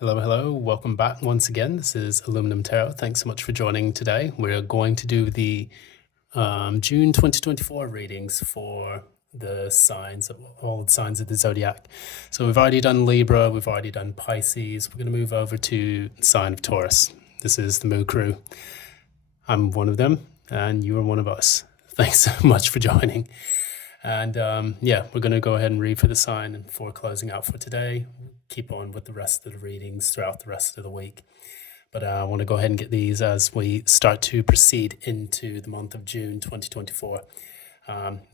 Hello, hello. Welcome back once again. This is Aluminum Tarot. Thanks so much for joining today. We're going to do the June 2024 readings for the signs of all the signs of the zodiac. So we've already done Libra, we've already done Pisces. We're going to move over to the sign of Taurus. This is the Moo Crew. I'm one of them, and you are one of us. Thanks so much for joining. And we're going to go ahead and read for the sign and before closing out for today. Keep on with the rest of the readings throughout the rest of the week. But I want to go ahead and get these as we start to proceed into the month of June 2024.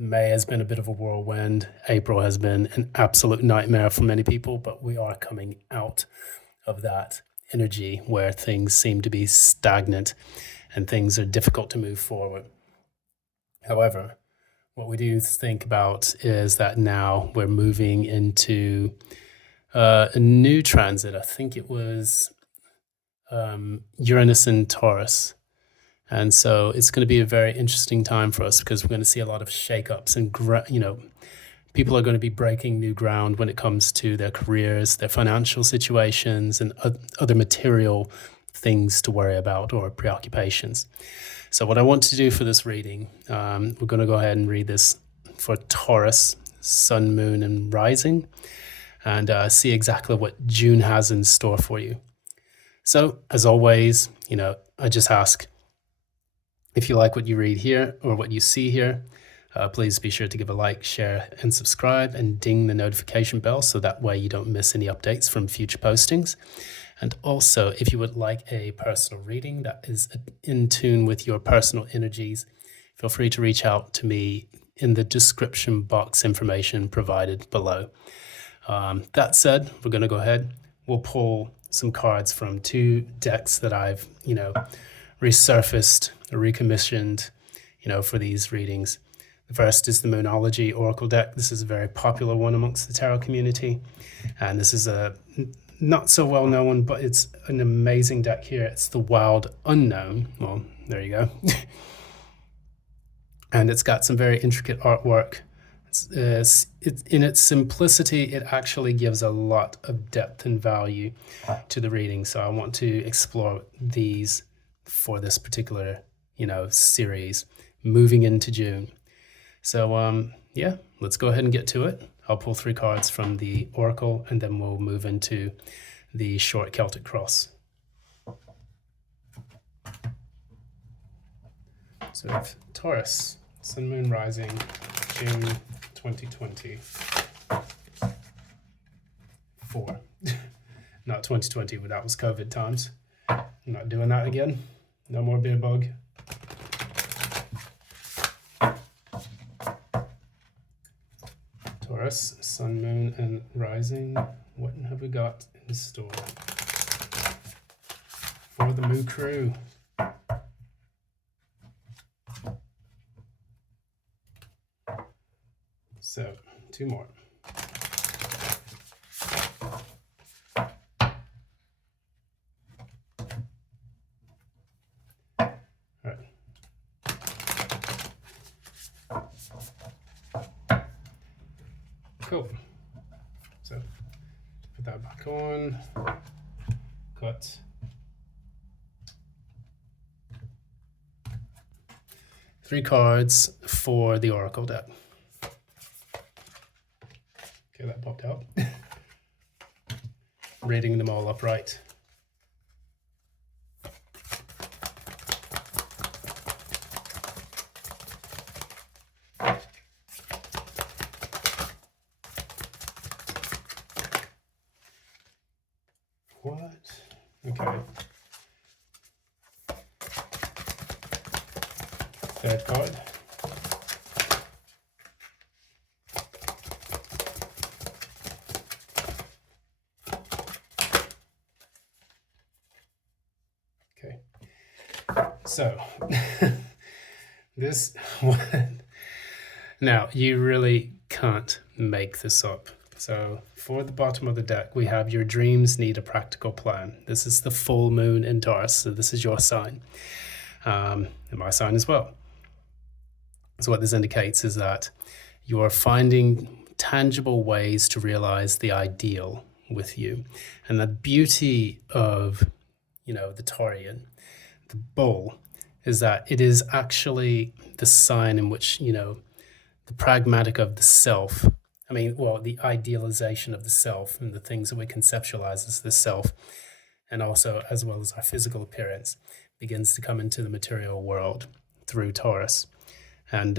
May has been a bit of a whirlwind. April has been an absolute nightmare for many people, but we are coming out of that energy where things seem to be stagnant and things are difficult to move forward. However, what we do think about is that now we're moving into a new transit. I think it was Uranus and Taurus. And so it's going to be a very interesting time for us because we're going to see a lot of shakeups and, people are going to be breaking new ground when it comes to their careers, their financial situations, and other material things to worry about or preoccupations. So what I want to do for this reading, we're going to go ahead and read this for Taurus, Sun, Moon, and Rising, and see exactly what June has in store for you. So, as always, I just ask, if you like what you read here or what you see here, please be sure to give a like, share, and subscribe, and ding the notification bell so that way you don't miss any updates from future postings. And also, if you would like a personal reading that is in tune with your personal energies, feel free to reach out to me in the description box information provided below. That said, we're going to go ahead. We'll pull some cards from two decks that I've, resurfaced or recommissioned, for these readings. The first is the Moonology Oracle deck. This is a very popular one amongst the tarot community. And this is a not so well known one, but it's an amazing deck here. It's the Wild Unknown. Well, there you go. And it's got some very intricate artwork. In its simplicity, it actually gives a lot of depth and value to the reading. So I want to explore these for this particular, series moving into June. So let's go ahead and get to it. I'll pull 3 cards from the Oracle, and then we'll move into the short Celtic cross. So we have Taurus, Sun, Moon, Rising, June 2024. Not 2020, but that was COVID times. I'm not doing that again. No more beer bug. Taurus, Sun, Moon, and Rising. What have we got in store for the Moo Crew? So, 2 more. All right. Cool. So, put that back on. Got three cards for the Oracle deck. Okay, that popped out. Reading them all upright. What? Okay. Third card. Okay. So, this one. Now, you really can't make this up. So for the bottom of the deck, we have your dreams need a practical plan. This is the full moon in Taurus, so this is your sign, and my sign as well. So what this indicates is that you are finding tangible ways to realize the ideal with you. And the beauty of, the Taurian, the bull, is that it is actually the sign in which, the pragmatic of the self, the idealization of the self and the things that we conceptualize as the self, and also as well as our physical appearance, begins to come into the material world through Taurus. And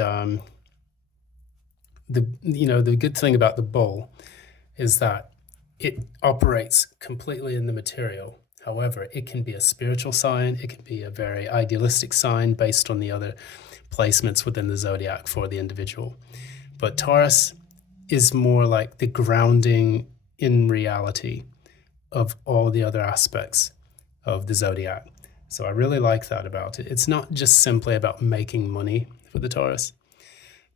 the good thing about the bull is that it operates completely in the material. However, it can be a spiritual sign. It can be a very idealistic sign based on the other placements within the zodiac for the individual. But Taurus is more like the grounding in reality of all the other aspects of the zodiac. So I really like that about it. It's not just simply about making money for the Taurus,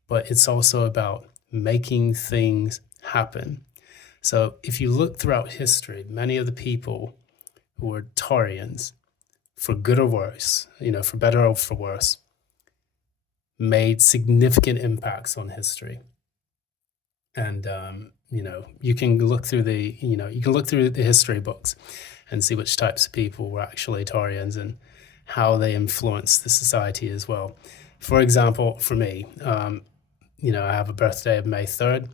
but it's also about making things happen. So if you look throughout history, many of the people who were Taurians, for good or worse, for better or for worse, made significant impacts on history. And you can look through the history books and see which types of people were actually Taurians and how they influenced the society as well. For example, for me, I have a birthday of May 3rd.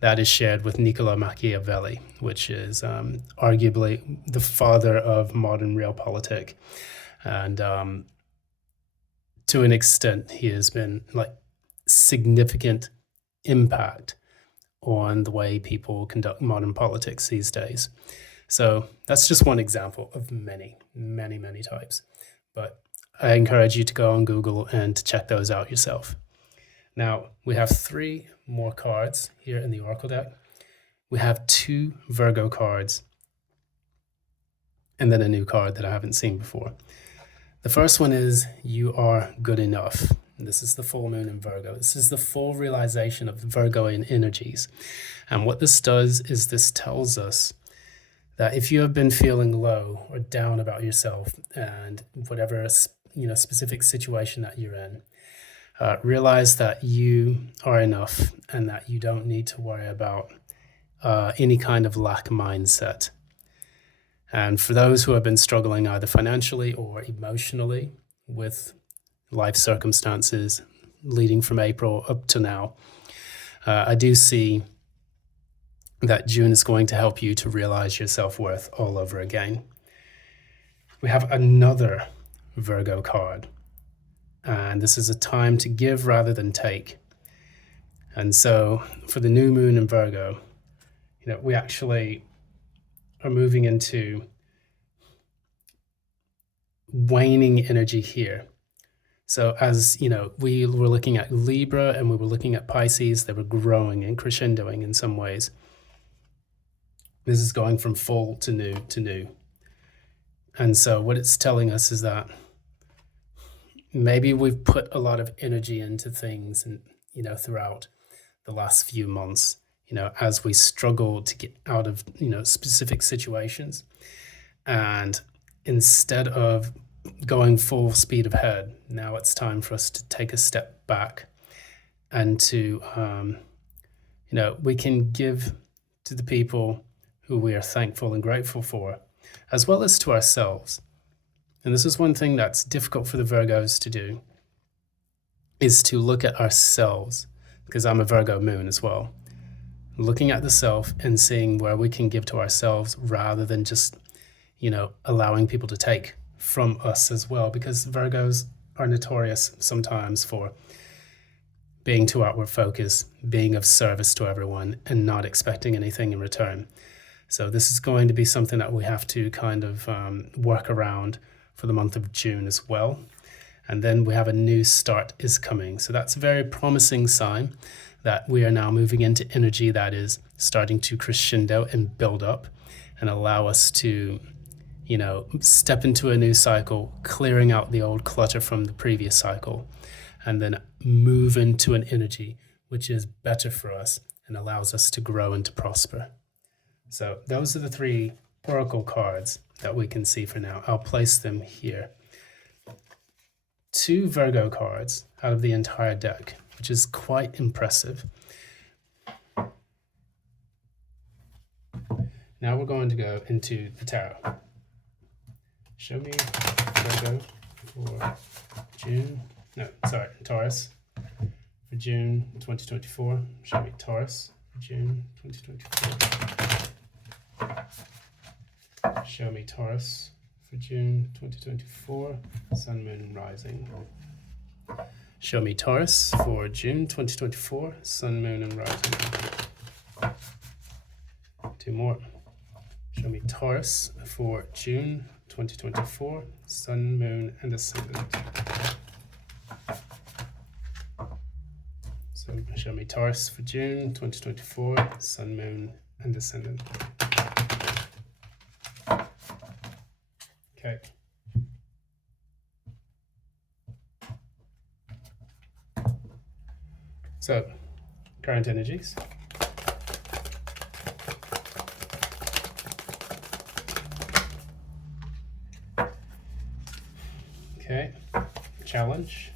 That is shared with Niccolo Machiavelli, which is arguably the father of modern realpolitik. And to an extent, he has been like significant impact on the way people conduct modern politics these days. So that's just one example of many, many, many types. But I encourage you to go on Google and to check those out yourself. Now, we have 3 more cards here in the Oracle deck. We have 2 Virgo cards, and then a new card that I haven't seen before. The first one is You Are Good Enough. This is the full moon in Virgo. This is the full realization of the Virgoian energies. And what this does is this tells us that if you have been feeling low or down about yourself and whatever specific situation that you're in, realize that you are enough and that you don't need to worry about any kind of lack mindset. And for those who have been struggling either financially or emotionally with life circumstances leading from April up to now, I do see that June is going to help you to realize your self-worth all over again. We have another Virgo card, and this is a time to give rather than take. And so for the new moon in Virgo, we actually are moving into waning energy here. So as we were looking at Libra and we were looking at Pisces, they were growing and crescendoing in some ways. This is going from full to new. And so what it's telling us is that maybe we've put a lot of energy into things and, throughout the last few months, as we struggle to get out of, specific situations. And instead of going full speed ahead, now it's time for us to take a step back and to, we can give to the people who we are thankful and grateful for, as well as to ourselves. And this is one thing that's difficult for the Virgos to do, is to look at ourselves, because I'm a Virgo moon as well. Looking at the self and seeing where we can give to ourselves rather than just, allowing people to take from us as well, because Virgos are notorious sometimes for being too outward focused, being of service to everyone, and not expecting anything in return. So this is going to be something that we have to kind of work around for the month of June as well. And then we have a new start is coming. So that's a very promising sign that we are now moving into energy that is starting to crescendo and build up and allow us to, step into a new cycle, clearing out the old clutter from the previous cycle, and then move into an energy which is better for us and allows us to grow and to prosper. So those are the 3 oracle cards that we can see for now. I'll place them here. 2 Virgo cards out of the entire deck, which is quite impressive. Now we're going to go into the tarot. Show me Virgo for June. No, sorry, Taurus for June 2024. Show me Taurus for June 2024. Show me Taurus for June 2024. Sun, Moon, and Rising. Show me Taurus for June 2024. Sun, Moon, and Rising. Two more. Show me Taurus for June 2024. Sun, Moon, and Ascendant. So show me Taurus for June 2024. Sun, Moon, and Ascendant. Okay. So, current energies. Okay, challenge.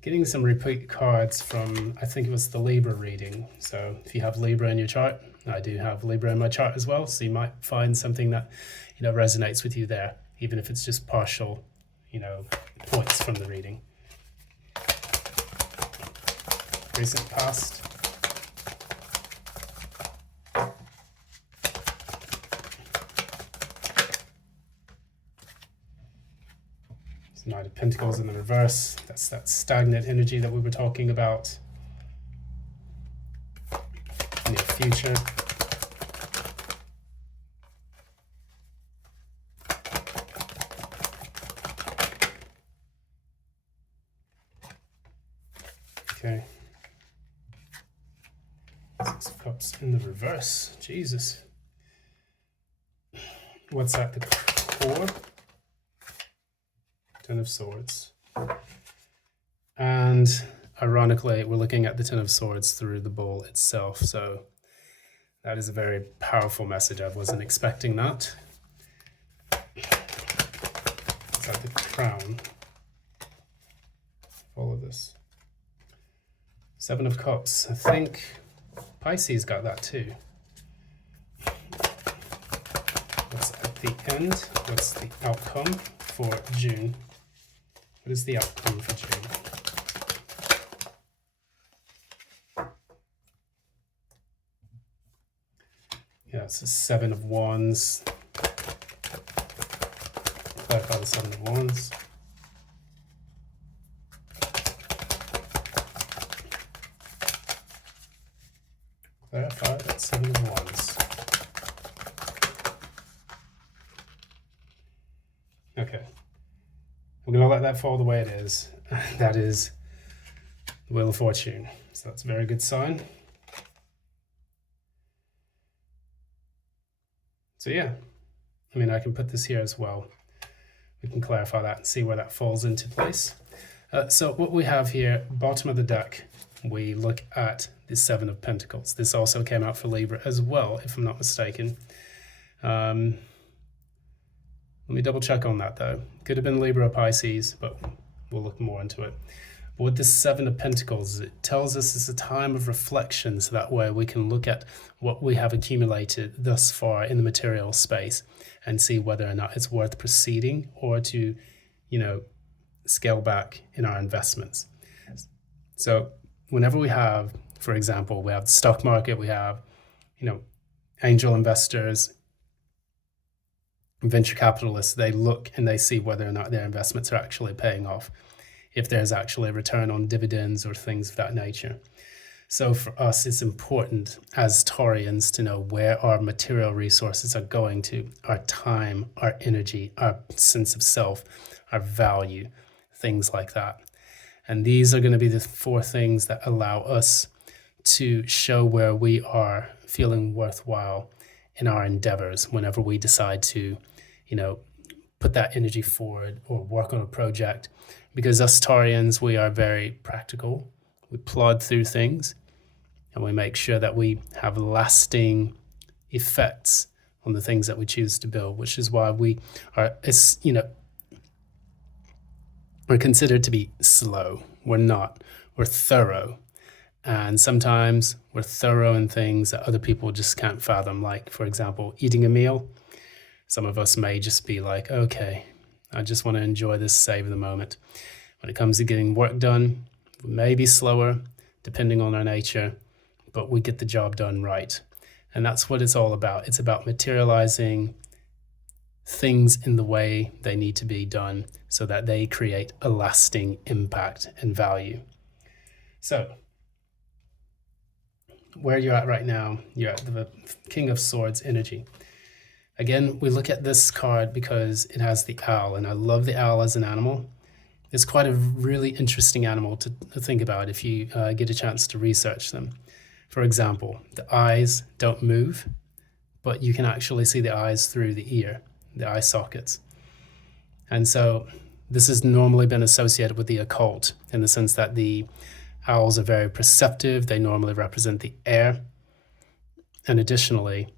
Getting some repeat cards from, I think it was the Libra reading. So if you have Libra in your chart, I do have Libra in my chart as well. So you might find something that, resonates with you there, even if it's just partial, points from the reading. Recent past. Knight of Pentacles in the reverse. That's that stagnant energy that we were talking about. Near future. Okay. Six of Cups in the reverse. Jesus. What's that? The core? Ten of Swords. And ironically, we're looking at the Ten of Swords through the bowl itself. So that is a very powerful message. I wasn't expecting that. It's at the crown. All of this. Seven of Cups. I think Pisces got that too. What's at the end? What's the outcome for June? What is the outcome for June? Yeah, it's a Seven of Wands. Clarify the Seven of Wands. Clarify that Seven of Wands. Okay. We're going to let that fall the way it is. That is the Wheel of Fortune. So that's a very good sign. So yeah, I can put this here as well. We can clarify that and see where that falls into place. So what we have here, bottom of the deck, we look at the Seven of Pentacles. This also came out for Libra as well, if I'm not mistaken. Let me double check on that though. Could have been Libra or Pisces, but we'll look more into it. But with this Seven of Pentacles, it tells us it's a time of reflection, so that way we can look at what we have accumulated thus far in the material space and see whether or not it's worth proceeding or to, scale back in our investments. So whenever we have, for example, we have the stock market, we have, angel investors, venture capitalists, they look and they see whether or not their investments are actually paying off, if there's actually a return on dividends or things of that nature. So for us, it's important as Taurians to know where our material resources are going to, our time, our energy, our sense of self, our value, things like that. And these are going to be the four things that allow us to show where we are feeling worthwhile in our endeavors whenever we decide to, put that energy forward or work on a project. Because us Taurians, we are very practical. We plod through things and we make sure that we have lasting effects on the things that we choose to build, which is why we are, We're considered to be slow. We're not. We're thorough. And sometimes we're thorough in things that other people just can't fathom. Like, for example, eating a meal. Some of us may just be like, okay, I just want to enjoy this, savor the moment. When it comes to getting work done, we may be slower, depending on our nature, but we get the job done right. And that's what it's all about. It's about materializing things in the way they need to be done so that they create a lasting impact and value. So, where you're at right now, you're at the King of Swords energy. Again, we look at this card because it has the owl, and I love the owl as an animal. It's quite a really interesting animal to think about if you get a chance to research them. For example, the eyes don't move, but you can actually see the eyes through the ear, the eye sockets. And so this has normally been associated with the occult in the sense that the owls are very perceptive. They normally represent the air. And additionally,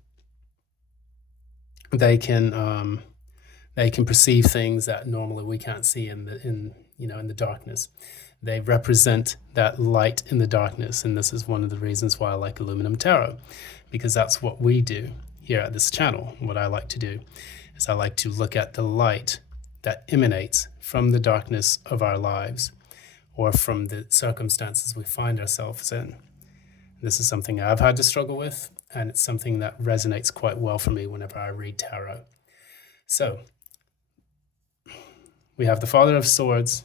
they can perceive things that normally we can't see in the darkness. They represent that light in the darkness, and this is one of the reasons why I like Aluminum Tarot, because that's what we do here at this channel. What I like to do is I like to look at the light that emanates from the darkness of our lives or from the circumstances we find ourselves in. This is something I've had to struggle with, and it's something that resonates quite well for me whenever I read tarot. So, we have the Father of Swords,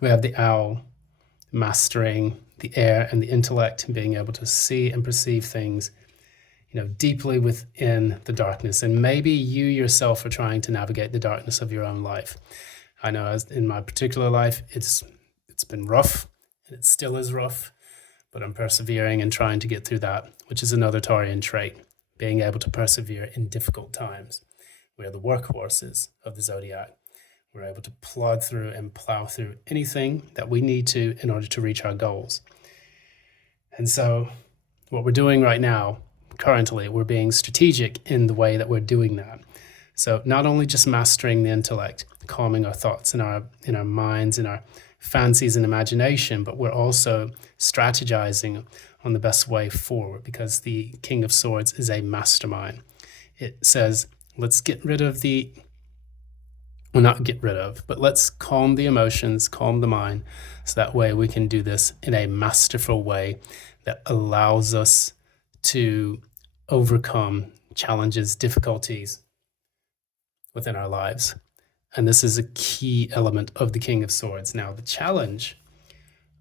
we have the owl, mastering the air and the intellect, and being able to see and perceive things, deeply within the darkness. And maybe you yourself are trying to navigate the darkness of your own life. I know as in my particular life, it's been rough, and it still is rough, but I'm persevering and trying to get through that, which is another Taurian trait, being able to persevere in difficult times. We are the workhorses of the zodiac. We're able to plod through and plow through anything that we need to in order to reach our goals. And so what we're doing right now, currently, we're being strategic in the way that we're doing that. So not only just mastering the intellect, calming our thoughts in our minds, in our fancies and imagination, but we're also strategizing on the best way forward, because the King of Swords is a mastermind. It says, let's get rid of but let's calm the emotions, calm the mind, so that way we can do this in a masterful way that allows us to overcome challenges, difficulties within our lives. And this is a key element of the King of Swords. Now, the challenge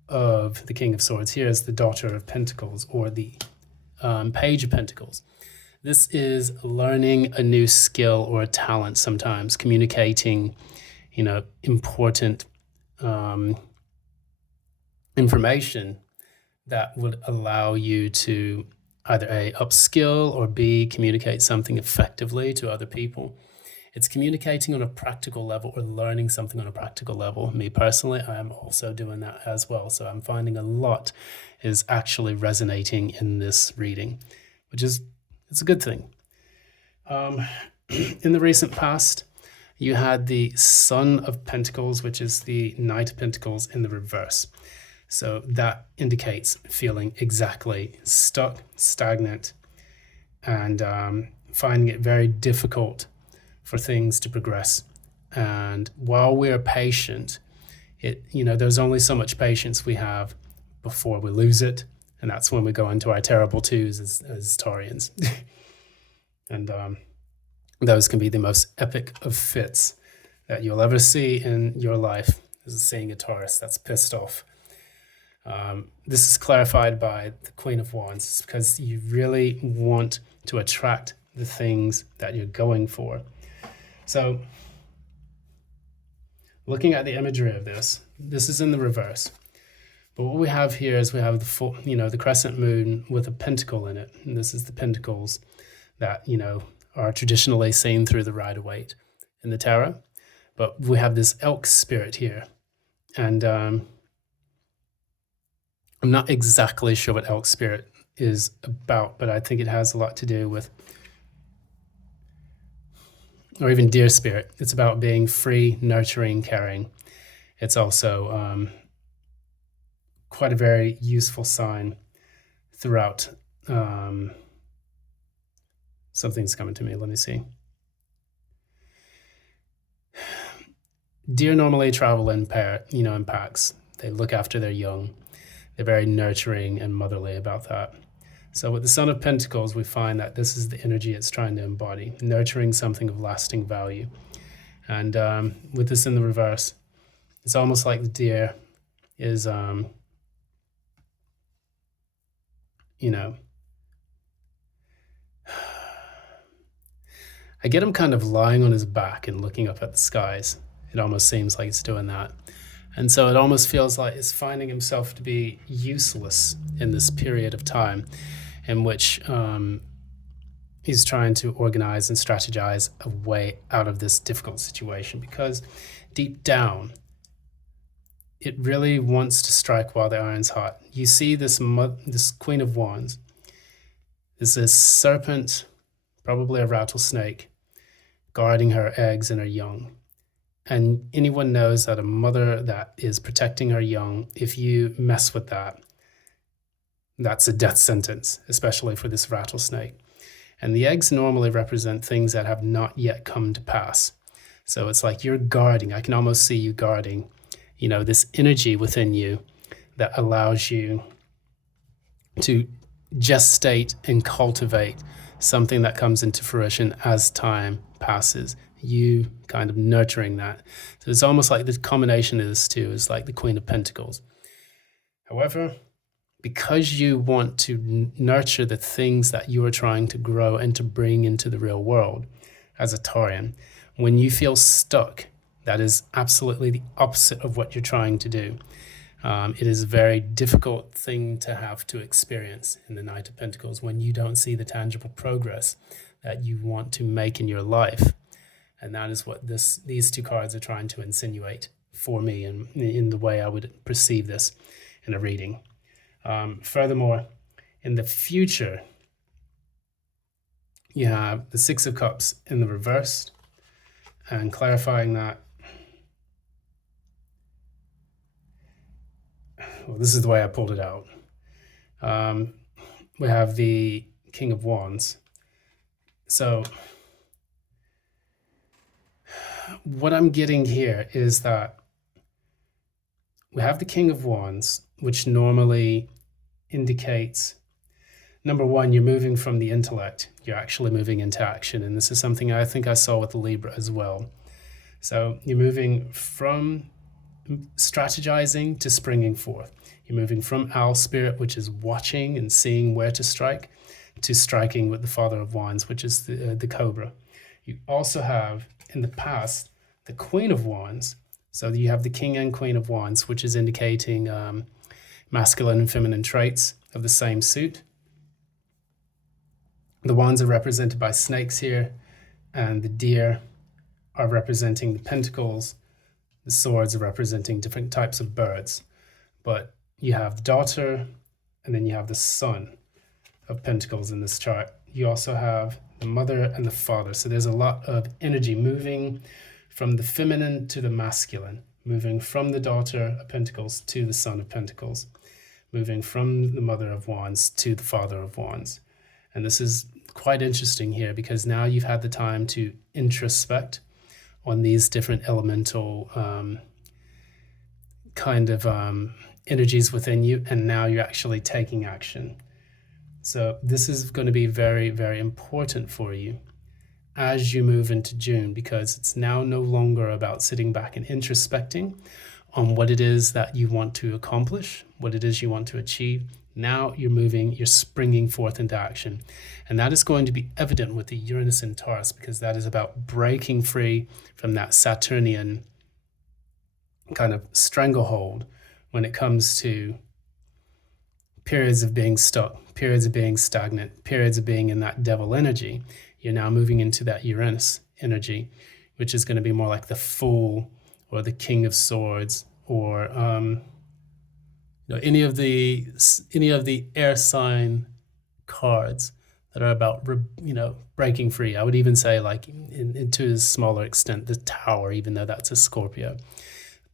of the King of Swords here is the Daughter of Pentacles, or the Page of Pentacles. This is learning a new skill or a talent sometimes, communicating, important information that would allow you to either A, upskill, or B, communicate something effectively to other people. It's communicating on a practical level or learning something on a practical level. Me personally, I am also doing that as well. So I'm finding a lot is actually resonating in this reading, which is it's a good thing. In the recent past, you had the Son of Pentacles, which is the Knight of Pentacles in the reverse. So that indicates feeling exactly stuck, stagnant, and finding it very difficult for things to progress. And while we're patient, there's only so much patience we have before we lose it. And that's when we go into our terrible twos as Taurians. And those can be the most epic of fits that you'll ever see in your life, is seeing a Taurus that's pissed off. This is clarified by the Queen of Wands. It's because you really want to attract the things that you're going for. So, looking at the imagery of this is in the reverse. But what we have here is we have the crescent moon with a pentacle in it. And this is the pentacles that, are traditionally seen through the Rider-Waite in the tarot. But we have this elk spirit here. And I'm not exactly sure what elk spirit is about, but I think it has a lot to do with or even deer spirit. It's about being free, nurturing, caring. It's also quite a very useful sign throughout. Something's coming to me. Let me see. Deer normally travel in in packs. They look after their young. They're very nurturing and motherly about that. So with the Son of Pentacles, we find that this is the energy it's trying to embody, nurturing something of lasting value. And with this in the reverse, it's almost like the deer is, I get him kind of lying on his back and looking up at the skies. It almost seems like it's doing that. And so it almost feels like it's finding himself to be useless in this period of time in which he's trying to organize and strategize a way out of this difficult situation, because deep down, it really wants to strike while the iron's hot. You see this Queen of Wands. There's this serpent, probably a rattlesnake, guarding her eggs and her young. And anyone knows that a mother that is protecting her young, if you mess with that, that's a death sentence, especially for this rattlesnake. And the eggs normally represent things that have not yet come to pass. So it's like you're guarding. I can almost see you guarding, this energy within you that allows you to gestate and cultivate something that comes into fruition as time passes. You kind of nurturing that. So it's almost like the combination of this two is like the Queen of Pentacles. However, because you want to nurture the things that you are trying to grow and to bring into the real world as a Taurian, when you feel stuck, that is absolutely the opposite of what you're trying to do. It is a very difficult thing to have to experience in the Knight of Pentacles when you don't see the tangible progress that you want to make in your life. And that is what these two cards are trying to insinuate for me and in the way I would perceive this in a reading. Furthermore, in the future, you have the Six of Cups in the reverse, and clarifying that, well, this is the way I pulled it out. We have the King of Wands. So what I'm getting here is that we have the King of Wands, which normally indicates, number one, you're moving from the intellect, you're actually moving into action. And this is something I think I saw with the Libra as well. So you're moving from strategizing to springing forth. You're moving from owl spirit, which is watching and seeing where to strike, to striking with the Father of Wands, which is the Cobra. You also have, in the past, the Queen of Wands. So you have the King and Queen of Wands, which is indicating masculine and feminine traits of the same suit. The wands are represented by snakes here, and the deer are representing the pentacles. The swords are representing different types of birds. But you have the daughter, and then you have the son of pentacles in this chart. You also have the mother and the father. So there's a lot of energy moving from the feminine to the masculine, moving from the daughter of pentacles to the son of pentacles, moving from the mother of wands to the father of wands. And this is quite interesting here because now you've had the time to introspect on these different elemental energies within you, and now you're actually taking action. So this is going to be very, very important for you as you move into June, because it's now no longer about sitting back and introspecting on what it is that you want to accomplish, what it is you want to achieve. Now you're springing forth into action. And that is going to be evident with the Uranus in Taurus, because that is about breaking free from that Saturnian kind of stranglehold when it comes to periods of being stuck, periods of being stagnant, periods of being in that devil energy. You're now moving into that Uranus energy, which is going to be more like the Fool or the King of Swords, or any of the air sign cards that are about, breaking free. I would even say, like, to a smaller extent, the Tower, even though that's a Scorpio.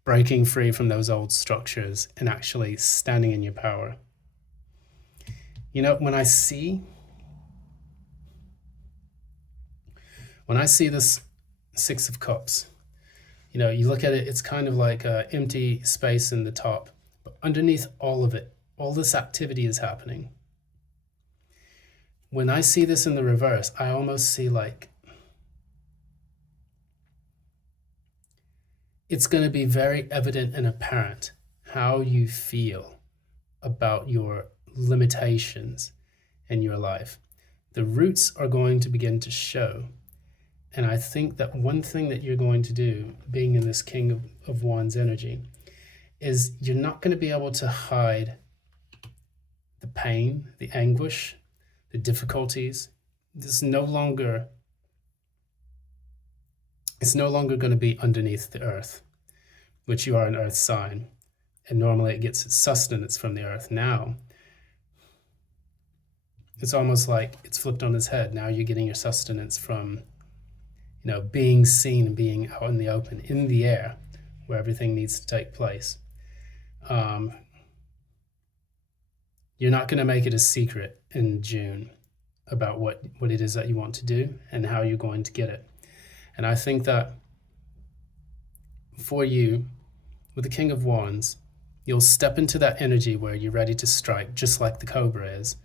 Breaking free from those old structures and actually standing in your power. When I see this Six of Cups, you look at it, it's kind of like an empty space in the top, but underneath all of it, all this activity is happening. When I see this in the reverse, I almost see like it's going to be very evident and apparent how you feel about your limitations in your life. The roots are going to begin to show. And I think that one thing that you're going to do, being in this King of Wands energy, is you're not going to be able to hide the pain, the anguish, the difficulties. It's no longer going to be underneath the earth, which you are an earth sign. And normally it gets its sustenance from the earth. Now, it's almost like it's flipped on its head. Now you're getting your sustenance from, being seen and being out in the open, in the air, where everything needs to take place. You're not going to make it a secret in June about what it is that you want to do and how you're going to get it. And I think that for you, with the King of Wands, you'll step into that energy where you're ready to strike, just like the Cobra is,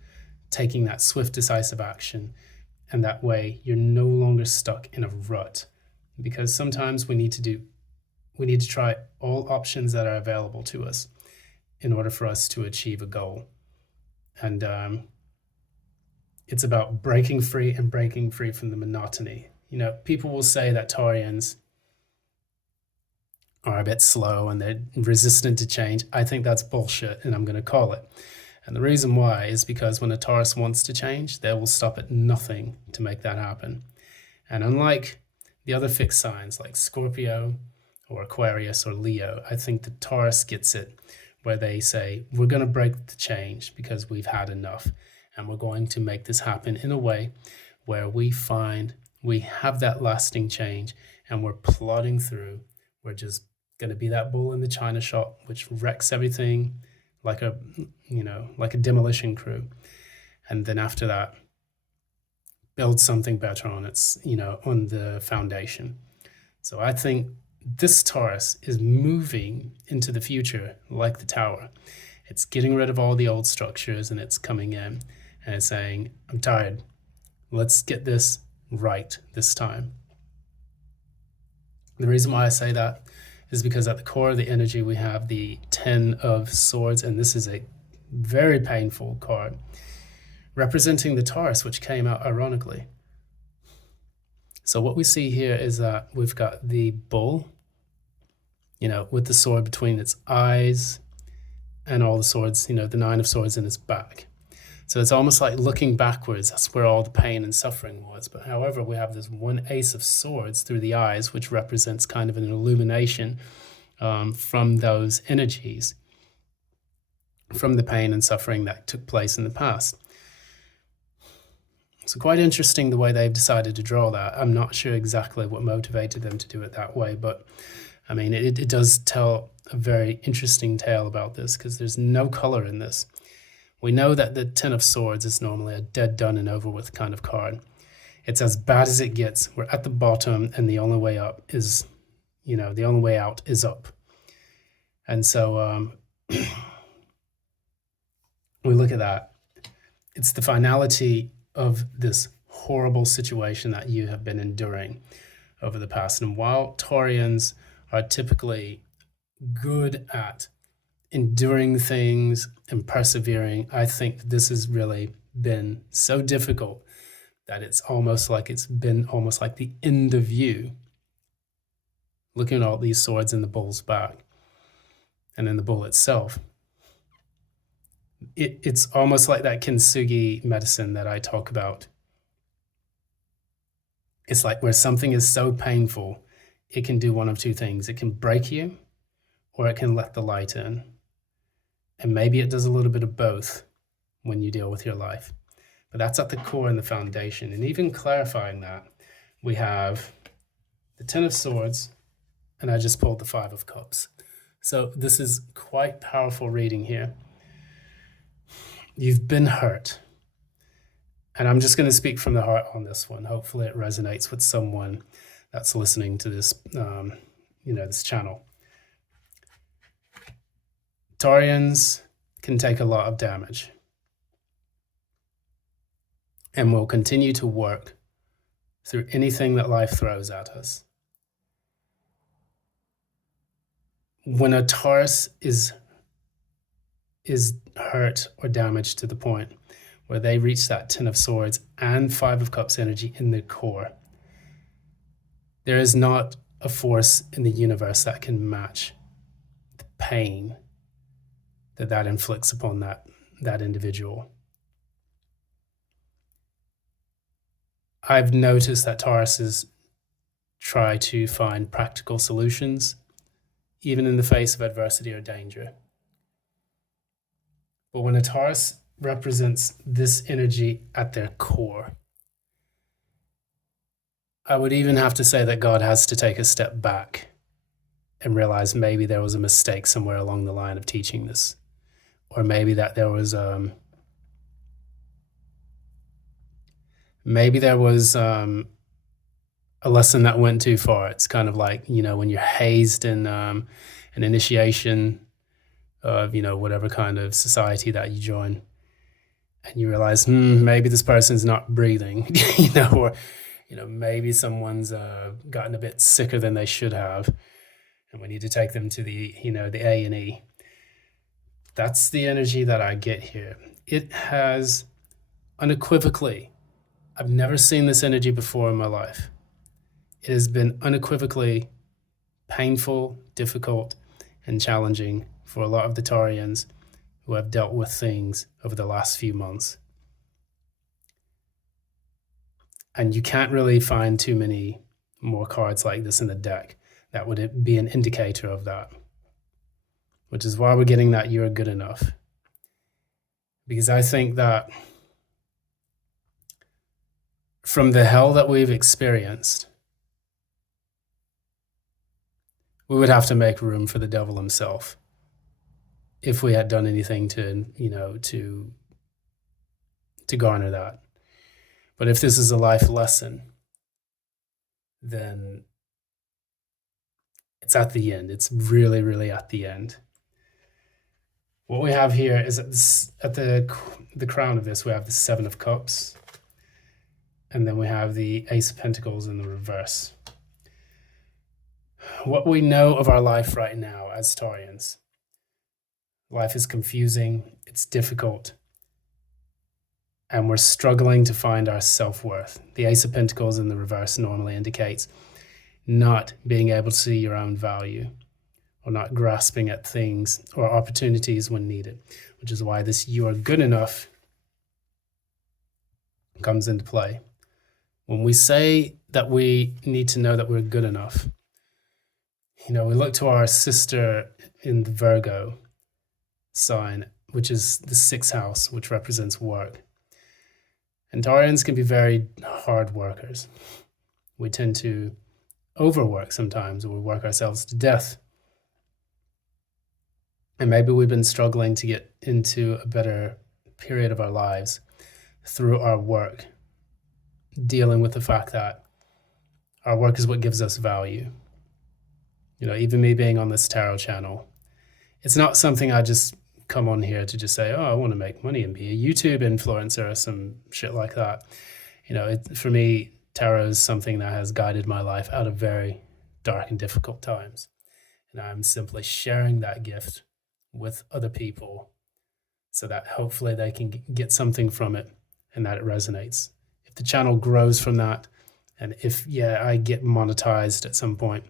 taking that swift, decisive action. And that way you're no longer stuck in a rut, because sometimes we need to try all options that are available to us in order for us to achieve a goal. And it's about breaking free from the monotony. People will say that Taurians are a bit slow and they're resistant to change. I think that's bullshit, and I'm going to call it. And the reason why is because when a Taurus wants to change, they will stop at nothing to make that happen. And unlike the other fixed signs like Scorpio or Aquarius or Leo, I think the Taurus gets it, where they say, we're going to break the change because we've had enough. And we're going to make this happen in a way where we find we have that lasting change and we're plodding through. We're just going to be that bull in the china shop, which wrecks everything like a demolition crew. And then after that, build something better on its, on the foundation. So I think this Taurus is moving into the future like the Tower. It's getting rid of all the old structures and it's coming in and it's saying, I'm tired. Let's get this right this time. The reason why I say that is because at the core of the energy, we have the 10 of Swords, and this is a very painful card, representing the Taurus, which came out ironically. So what we see here is that we've got the bull, with the sword between its eyes and all the swords, the 9 of Swords in its back. So it's almost like looking backwards. That's where all the pain and suffering was. But however, we have this one Ace of Swords through the eyes, which represents kind of an illumination from those energies, from the pain and suffering that took place in the past. So quite interesting the way they've decided to draw that. I'm not sure exactly what motivated them to do it that way, but I mean, it does tell a very interesting tale about this, because there's no color in this. We know that the 10 of Swords is normally a dead, done, and over with kind of card. It's as bad as it gets. We're at the bottom, and the only way up is, the only way out is up. And so we look at that. It's the finality of this horrible situation that you have been enduring over the past. And while Taurians are typically good at enduring things and persevering, I think this has really been so difficult that it's been almost like the end of you, looking at all these swords in the bull's back and in the bull itself. It's almost like that kintsugi medicine that I talk about. It's like where something is so painful, it can do one of two things. It can break you, or it can let the light in. And maybe it does a little bit of both when you deal with your life. But that's at the core and the foundation. And even clarifying that, we have the Ten of Swords, and I just pulled the Five of Cups. So this is quite powerful reading here. You've been hurt. And I'm just going to speak from the heart on this one. Hopefully it resonates with someone that's listening to this, this channel. Taurians can take a lot of damage and will continue to work through anything that life throws at us. When a Taurus is hurt or damaged to the point where they reach that Ten of Swords and Five of Cups energy in their core, there is not a force in the universe that can match the pain that inflicts upon that individual. I've noticed that Tauruses try to find practical solutions, even in the face of adversity or danger. But when a Taurus represents this energy at their core, I would even have to say that God has to take a step back and realize maybe there was a mistake somewhere along the line of teaching this. Or maybe that there was a lesson that went too far. It's kind of like, when you're hazed in an initiation of, whatever kind of society that you join, and you realize, maybe this person's not breathing, or, maybe someone's gotten a bit sicker than they should have, and we need to take them to the A&E. That's the energy that I get here. It has unequivocally, I've never seen this energy before in my life. It has been unequivocally painful, difficult, and challenging for a lot of the Taurians who have dealt with things over the last few months. And you can't really find too many more cards like this in the deck that would be an indicator of that, which is why we're getting that you're good enough. Because I think that from the hell that we've experienced, we would have to make room for the devil himself if we had done anything to garner that. But if this is a life lesson, then it's at the end. It's really, really at the end. What we have here is at the crown of this, we have the Seven of Cups, and then we have the Ace of Pentacles in the reverse. What we know of our life right now as Taurians, life is confusing, it's difficult, and we're struggling to find our self-worth. The Ace of Pentacles in the reverse normally indicates not being able to see your own value, or not grasping at things or opportunities when needed, which is why this "you are good enough" comes into play. When we say that we need to know that we're good enough, we look to our sister in the Virgo sign, which is the 6th house, which represents work. And Taurians can be very hard workers. We tend to overwork sometimes, or we work ourselves to death. And maybe we've been struggling to get into a better period of our lives through our work, dealing with the fact that our work is what gives us value. Even me being on this tarot channel, it's not something I just come on here to just say, oh, I want to make money and be a YouTube influencer or some shit like that. For me, tarot is something that has guided my life out of very dark and difficult times. And I'm simply sharing that gift with other people so that hopefully they can get something from it and that it resonates. If the channel grows from that, and if, I get monetized at some point,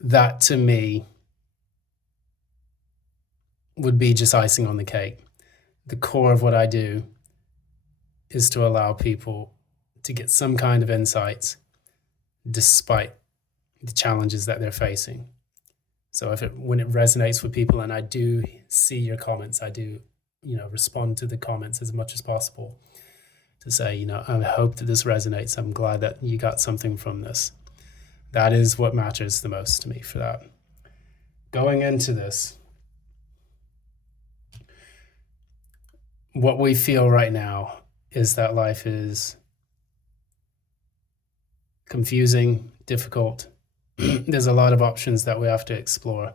that to me would be just icing on the cake. The core of what I do is to allow people to get some kind of insights despite the challenges that they're facing. So when it resonates with people, and I do see your comments, I do respond to the comments as much as possible to say, I hope that this resonates. I'm glad that you got something from this. That is what matters the most to me for that. Going into this, what we feel right now is that life is confusing, difficult. There's a lot of options that we have to explore.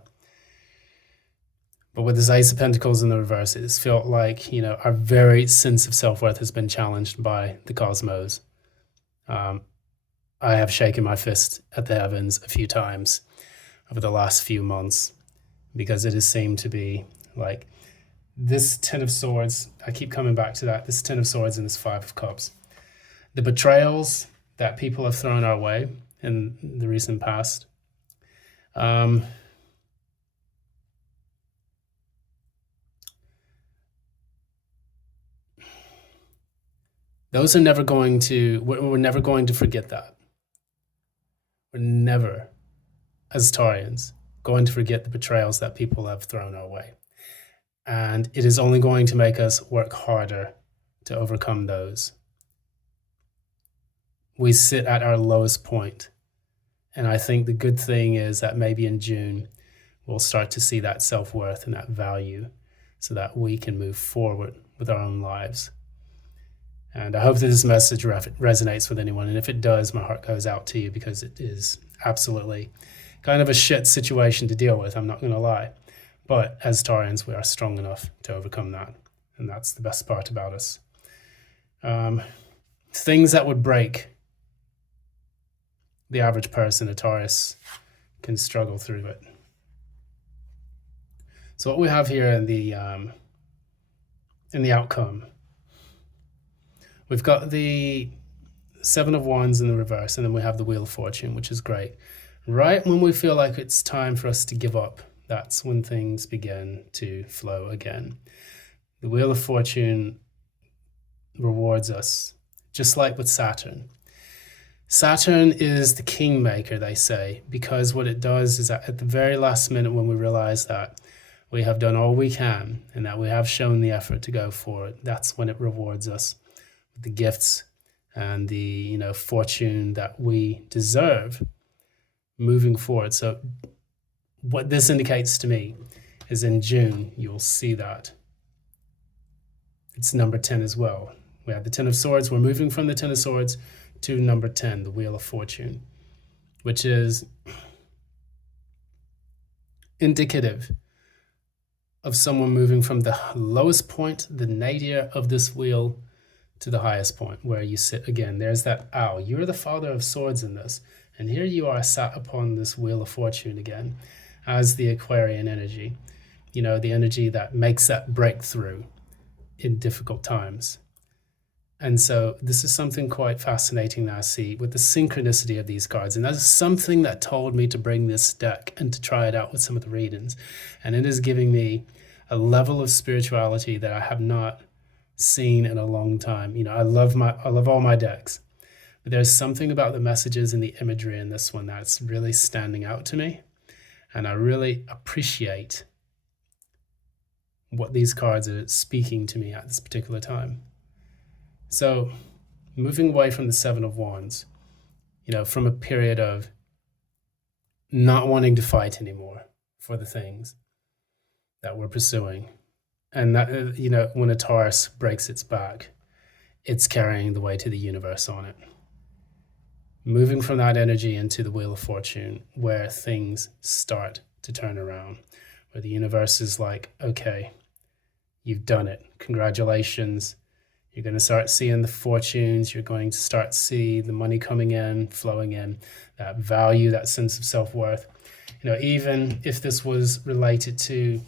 But with this Ace of Pentacles in the reverse, it's felt like, our very sense of self-worth has been challenged by the cosmos. I have shaken my fist at the heavens a few times over the last few months because it has seemed to be like this Ten of Swords. I keep coming back to that. This Ten of Swords and this Five of Cups. The betrayals that people have thrown our way in the recent past. Those are never going to, we're never going to forget that. We're never, as Taurians, going to forget the betrayals that people have thrown our way. And it is only going to make us work harder to overcome those. We sit at our lowest point. And I think the good thing is that maybe in June, we'll start to see that self-worth and that value so that we can move forward with our own lives. And I hope that this message resonates with anyone. And if it does, my heart goes out to you because it is absolutely kind of a shit situation to deal with. I'm not going to lie. But as Taurians, we are strong enough to overcome that. And that's the best part about us. Things that would break the average person, a Taurus, can struggle through it. So what we have here in the outcome, we've got the Seven of Wands in the reverse, and then we have the Wheel of Fortune, which is great. Right when we feel like it's time for us to give up, that's when things begin to flow again. The Wheel of Fortune rewards us, just like with Saturn. Saturn is the kingmaker, they say, because what it does is that at the very last minute when we realize that we have done all we can and that we have shown the effort to go for it, that's when it rewards us with the gifts and the fortune that we deserve moving forward. So what this indicates to me is in June, you'll see that. It's number 10 as well. We have the Ten of Swords. We're moving from the Ten of Swords to number 10, the Wheel of Fortune, which is indicative of someone moving from the lowest point, the nadir of this wheel, to the highest point where you sit again. There's that, you're the Father of Swords in this. And here you are sat upon this Wheel of Fortune again as the Aquarian energy, the energy that makes that breakthrough in difficult times. And so this is something quite fascinating that I see with the synchronicity of these cards. And that's something that told me to bring this deck and to try it out with some of the readings. And it is giving me a level of spirituality that I have not seen in a long time. I love all my decks, but there's something about the messages and the imagery in this one that's really standing out to me. And I really appreciate what these cards are speaking to me at this particular time. So moving away from the Seven of Wands, from a period of not wanting to fight anymore for the things that we're pursuing. And that, when a Taurus breaks its back, it's carrying the weight of the universe on it. Moving from that energy into the Wheel of Fortune, where things start to turn around, where the universe is like, okay, you've done it. Congratulations. You're going to start seeing the fortunes. You're going to start to see the money coming in, flowing in, that value, that sense of self-worth. Even if this was related to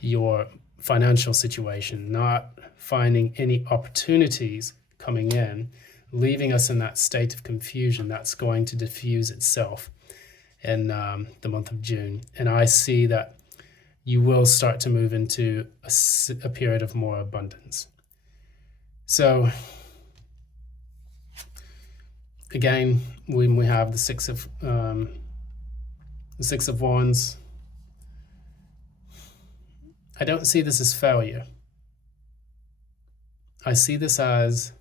your financial situation, not finding any opportunities coming in, leaving us in that state of confusion, that's going to diffuse itself in the month of June. And I see that you will start to move into a period of more abundance. So again, when we have the Six of Wands, I don't see this as failure. I see this as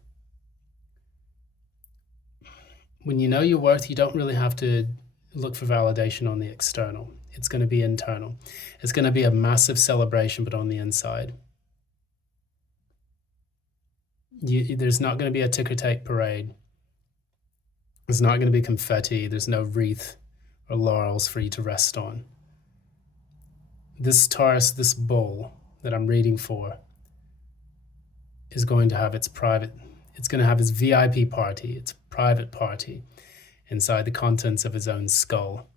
when you know your worth, you don't really have to look for validation on the external. It's going to be internal. It's going to be a massive celebration, but on the inside. There's not going to be a ticker tape parade. There's not going to be confetti. There's no wreath or laurels for you to rest on. This Taurus, this bull that I'm reading for, is going to have its VIP party, its private party inside the contents of his own skull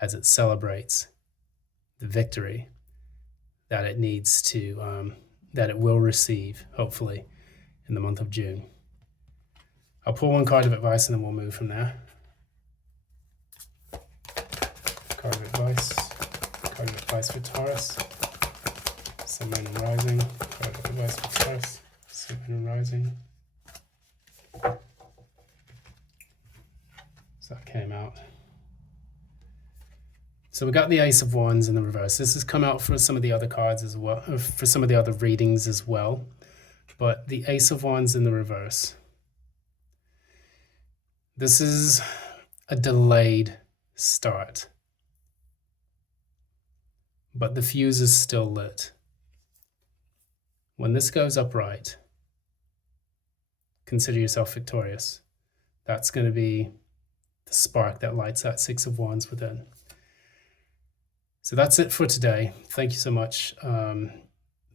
as it celebrates the victory that it needs to, that it will receive, hopefully, in the month of June. I'll pull one card of advice and then we'll move from there. Card of advice for Taurus. Sun, Moon, and Rising. Card of advice for Taurus. Sun, Moon, and Rising. So that came out. So we got the Ace of Wands in the reverse. This has come out for some of the other cards as well, for some of the other readings as well. But the Ace of Wands in the reverse. This is a delayed start, but the fuse is still lit. When this goes upright, consider yourself victorious. That's going to be the spark that lights that Six of Wands within. So that's it for today. Thank you so much.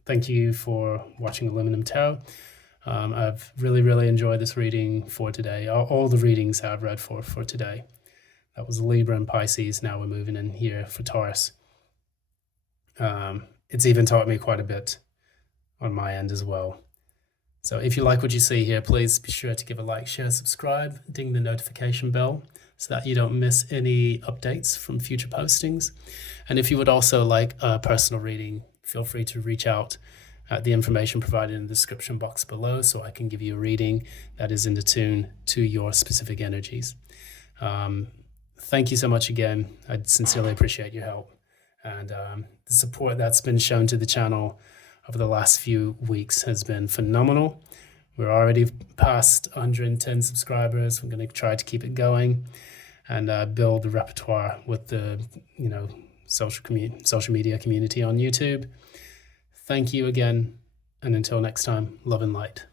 Thank you for watching Aluminum Tarot. I've really enjoyed this reading for today. All the readings I've read for today. That was Libra and Pisces. Now we're moving in here for Taurus. It's even taught me quite a bit on my end as well. So if you like what you see here, please be sure to give a like, share, subscribe, ding the notification bell so that you don't miss any updates from future postings. And if you would also like a personal reading, feel free to reach out at the information provided in the description box below so I can give you a reading that is in tune to your specific energies. Thank you so much again. I sincerely appreciate your help and the support that's been shown to the channel over the last few weeks has been phenomenal. We're already past 110 subscribers. We're going to try to keep it going and build the repertoire with the social media community on YouTube. Thank you again, and until next time, love and light.